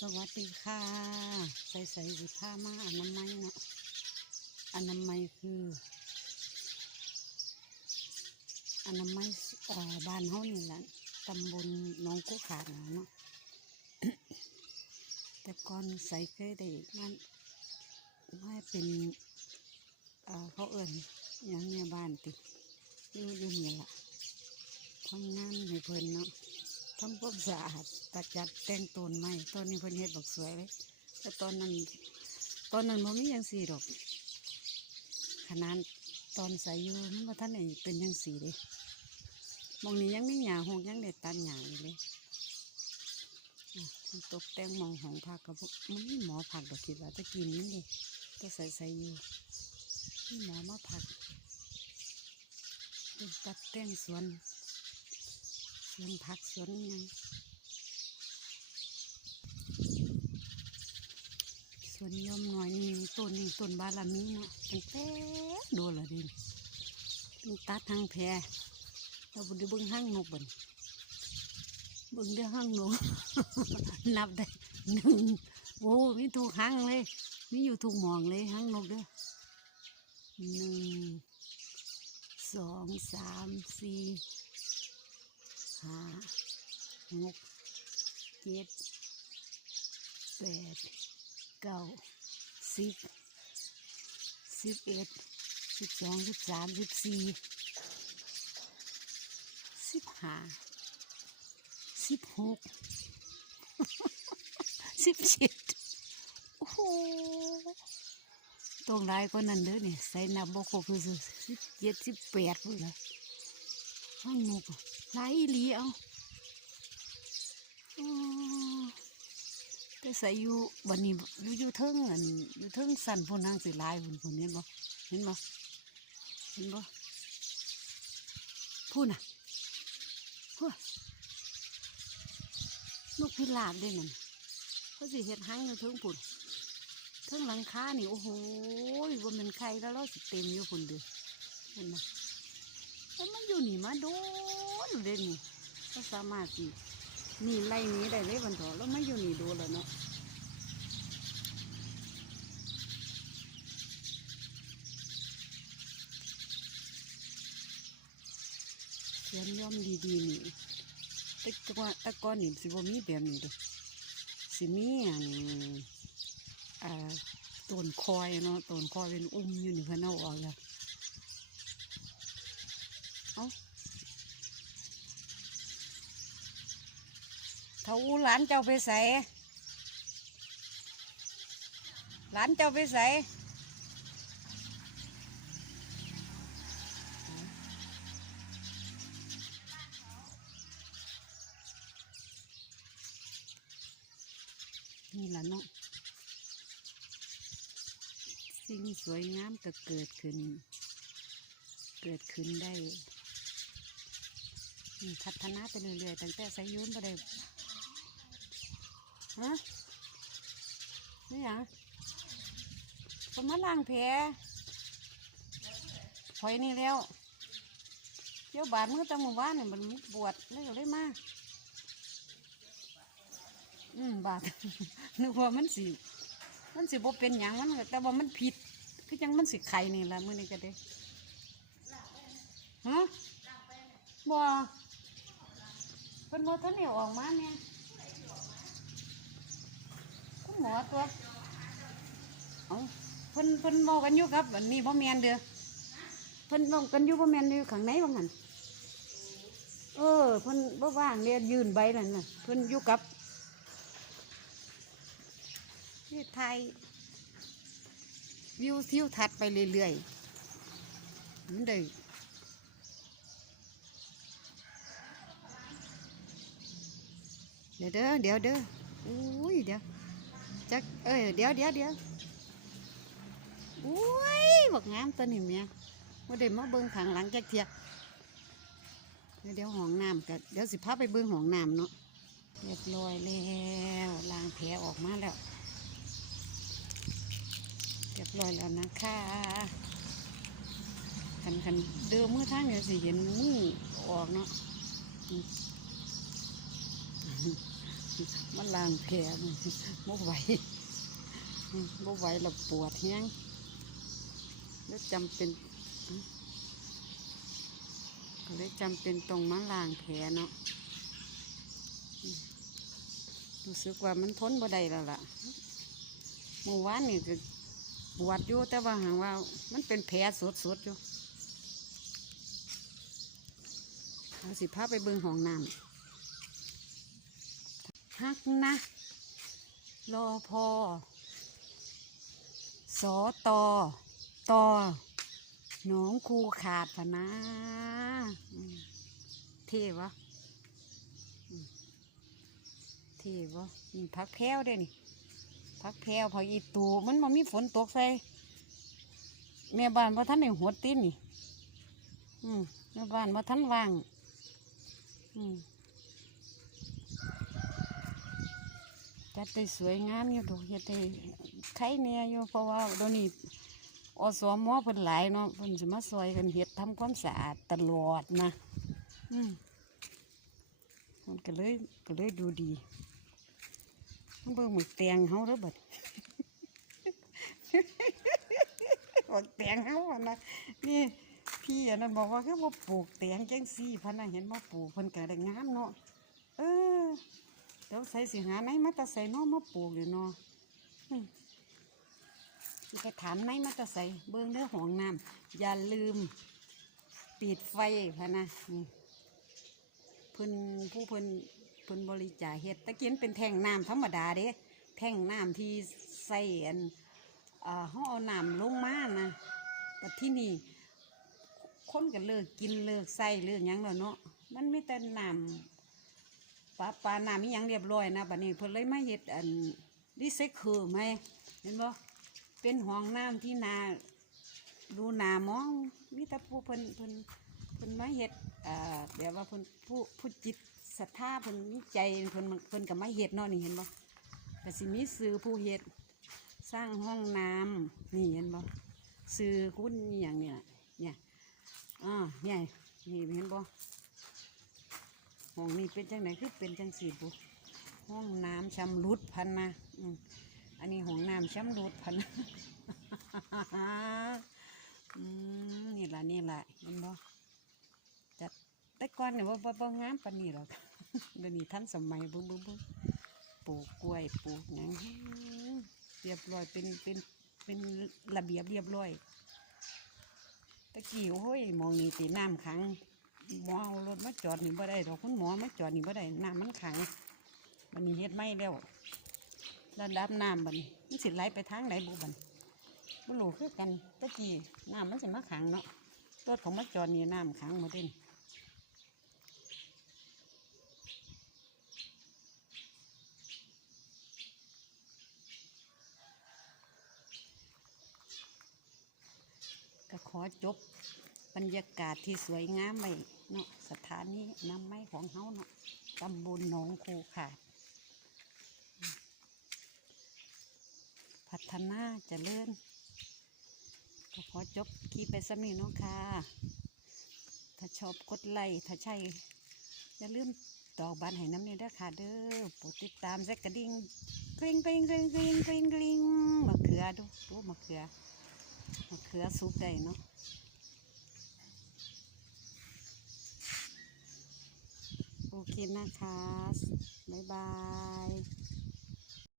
สวัสดีค่ะ ใส่ใส่สิผ้ามาอนามัยเนาะอนามัยคืออนามัยบ้านเฮานี่แหละตำบลหนองกุขาดเนาะแต่ก่อนใส่เคยได้นั่นว่าเป็นเขาเอิ่นอย่างเนี่ยบ้านติอยู่อยู่นี่ล่ะทำงานให้เพิ่นเนาะ ทำความสะอาดตัดจัดแต่งต้นไม้ต้นนี้เพิ่นเฮ็ดบักสวยเลยแต่ตอนนั้นตอนนั้นมันมียังสีดอกขนาดตอนใส่อยู่มันบ่ทันได้เป็นยังสีเลยมองนี้ยังมีหญ้าหงยังได้ตัดหญ้าอยู่เลยมันตกแต่งมองของผักกับมันมีหมอผักดอกคิดว่าจะกินมันดิก็ใส่ใส่อยู่มีหมอมาผักตัดแต่งสวน สวนผักสวนยังสวนยอมหน่อยนี่ต้นนี่ต้นบาลามีเนาะตั้งแต่โดนละดิมันตัดทางแพรเราบุได้เบิ่งห้างนกบิ่นเบิ่งเด้อห้างนกนับได้หนึ่งโอ้มีถูกห้างเลยมีอยู่ถูกหมองเลยห้างนกเด้อหนึ่งสองสามสี่ ห้าหกเจ็ดแปดเก้าสิบสิบเอ็ดสิบสองสิบสามสิบสี่สิบห้าสิบหกสิบเจ็ดโอ้โหตรงไรก็นั่นเด้อเนี่ยใส่นับบ่คคือสิบเจ็ดสิบแปดเลยละห้องนก อะหลายอีหลีเอาอ๋อแต่ใส่อยู่บันนี้อยู่อยู่เทิงอันอยู่เทิงสันพนนางสิลายพุ่นพุ่นเห็นบ่เห็นบ่เห็นบ่พูดน่ะพูดนกพิราบด้วยนั่นเขาสิเฮ็ดหังอยู่เทิงพุ่นเทิงหลังคานี่โอ้โหว่ามันใครแล้วเราสิเต็มอยู่พุ่นเด้อเห็นบ่ แล้วมันอยู่นี่มาโดนเด่นนี่ก็สามารถสิหนี่ไล่นี้ได้เลยบันทอแล้วมาอยู่นี่โดนแล้วเนาะเขียนย่อมดีๆนี่แต่ก่อนแต่ก่อนนี่สิบ่มีแบบนี้ด้อสิมีอันอ่าต้นคอยเนาะต้นคอยเป็นอุ้มอยู่นี่เพิ่นเอาออกแล้ว เอาเท่าหลานเจ้าไปใส่หลานเจ้าไปใส่นี่ล่ะเนาะสิ่งสวยงามก็เกิดขึ้น เกิดขึ้นได้อืม พัฒนาไปเรื่อยๆตั้งแต่สายยุนไปเลยฮะนี่ยังผมมาล้างแผลหอยนี่แล้วเที่ยวบาดมือแตะมือว่านเนี่ยมันปวดเลยก็เลยมาอืมบาดนึกว่ามันสิมันสิบ่เป็นหยังมันแต่ว่ามันผิดคือจังมันสิไข่นี่ละมือนี้ก็ได้ฮะบ่ พิ่นบ่ทันได้ออกมาเนี่ยคุณหมอตัวเอ้าเพิ่นเพิ่นเว้ากันอยู่ครับอันนี้บ่แมนเด้อเพิ่นเว้ากันอยู่บ่แมนอยู่ข้างในว่างั้นเออเพิ่นบ่ว่างเนี่ยยืนใบนั่นน่ะเพิ่นอยู่กับที่ไทยวิวทิวทัศน์ไปเรื่อยๆมันได้ เดี๋ยวเด้อเดี๋ยวเด้ออุ้ยเดี๋ยวจักเอ้ยเดี๋ยวเดี๋ยวเดี๋ยวอุ้ยบักงามตัวนี้เมียว่าได้มาเบิ่งขางหลังจักเทียเดี๋ยวเดียวห้องน้ำกันเดี๋ยวสิพาไปเบิ่งห้องน้ำเนาะเรียบร้อยแล้วล้างแผลออกมาแล้วเรียบร้อยแล้วนะคะคันคันเดิมเมื่อทางเนี่ยสิเห็นมือออกเนาะ มันล้างแผลมันบ่ไหวมบ่ไหวแล้วปวดแฮงแล้วจำเป็นก็เลยจำเป็นต้องมาล้างแผลเนาะรู้สึกว่ามันทนบ่ได้แล้วล่ะเมื่อวานนี่ก็ปวดอยู่แต่ว่าหางว่า มันเป็นแผลสดๆอยู่เอาสิพาไปเบิ่งห้องน้ำ ฮักนะ รอพอ สอตอตอหนองคูขาดพนะเท่วะเท่วะนี่พักแพ้วด้นี่พักแพ้วพักอีตูมันมามีฝนตกใส่แม่บ้านว่าท่านในหัวตีนนี่ อืมแม่บ้านว่าท่านว่าง อืม จัดได้สวยงามอยู่ดอกเฮ็ดได้ไข่เนี่ยอยู่เพราะว่าเดี๋ยวนี้อสมเพิ่นหลายเนาะเพิ่นสิมาซอยกันเฮ็ดทำความสะอาดตลอดนะอืมมันก็เลยก็เลยดูดีมันเบิ่งหมึกแตงเฮาเด้อบัดหมึกแตงเฮาอะนะนี่พี่อันนั้นบอกว่าคือบ่ปลูกแตงจังซี่พันน่ะเห็นบ่ปลูกเพิ่นก็ได้งามเนาะเออ เดี๋ยวใส่สิหาไหนมาแตะใส่นอมาปลูกอยู่เนาะอืมสิไปถามไหนมาแตะใส่เบิ้งเด้อห้องน้ำอย่าลืมปิดไฟพะนะนี่เพิ่นผู้เพิ่นเพิ่นบริจาคเฮ็ดตะกี้มันเป็นแท่งน้ำธรรมดาเด้แท่งน้ำที่ใส่อันอ่าเขาเอาน้ำลงมานะแต่ที่นี่คนก็เลิกกินเลิกใส่เลิกหยังแล้วเนาะมันไม่แต่น้ำ ปลาปลาน้ำมีหยังเรียบร้อยนะบัดนี้เพิ่นเลยมาเฮ็ดอันรีไซเคิลไหมเห็นบ่เป็นห้องน้ำที่นาดูนามองมีแต่ผู้เพิ่นเพิ่นเพิ่นมาเฮ็ดอ่าแบบว่าเพิ่นผู้ผู้จิตศรัทธาเพิ่นมีใจเพิ่นเพิ่นก็มาเฮ็ดเนาะนี่เห็นบ่ก็สิมีสื่อผู้เฮ็ดสร้างห้องน้ำนี่เห็นบ่สื่อคุณอหย่างเนี่ยเนี่ยอ่าเนี่ยนี่เห็นบ่ ห้องนี้เป็นจังไหนคือเป็นจังสีบุห้องน้ำชำรุดพันนะอืมอันนี้ห้องน้ำชำรุดพันนะอืมนี่ละนี่ละเห็นบ่จัดแต่ก่อนเนี่ยว่าบ่บ่งามปานนี้หรอกเดี๋ยวนี้ทันสมัยบึ้งบึ้งบึ้งปลูกกล้วยปลูกหยังเรียบร้อยเป็นเป็นเป็นระเบียบเรียบร้อยตะกี้โอ้ยมองนี่ตีน้ำขัง หมอเอารถมาจอดนี่บ่ได้ดอกคุณหมอมาจอดนี่บ่ได้น้ำมันขังบันนี้เฮ็ดไม่แล้วระดับน้ำบัดนี้มันสิไหลไปทางไหนบุบันบ่รู้คือกันตะกี้น้ำมันสิมาขังเนาะรถของมาจอดนี่น้ำขังหมดเด่นก็ขอจบ บรรยากาศที่สวยงามไปเนาะสถานีน้ำไม้ของเฮาเนาะตำบลหนองคูขาด พัฒนาเจริญก็ขอจบคลิปไปสมีเนาะค่ะ ถ้าชอบกดไลค์ถ้าใช่อย่าลืมตอกบันให้น้ำเนี่ยด้วยค่ะเด้อโปรดติดตามแซกกระดิ่งกริ๊งกริ๊งกริ๊งกริ๊งกริ๊งกริ๊งมะเขือดูดูมะเขือมะเขือซุปได้เนาะ โอเคนะคะ บ๊ายบาย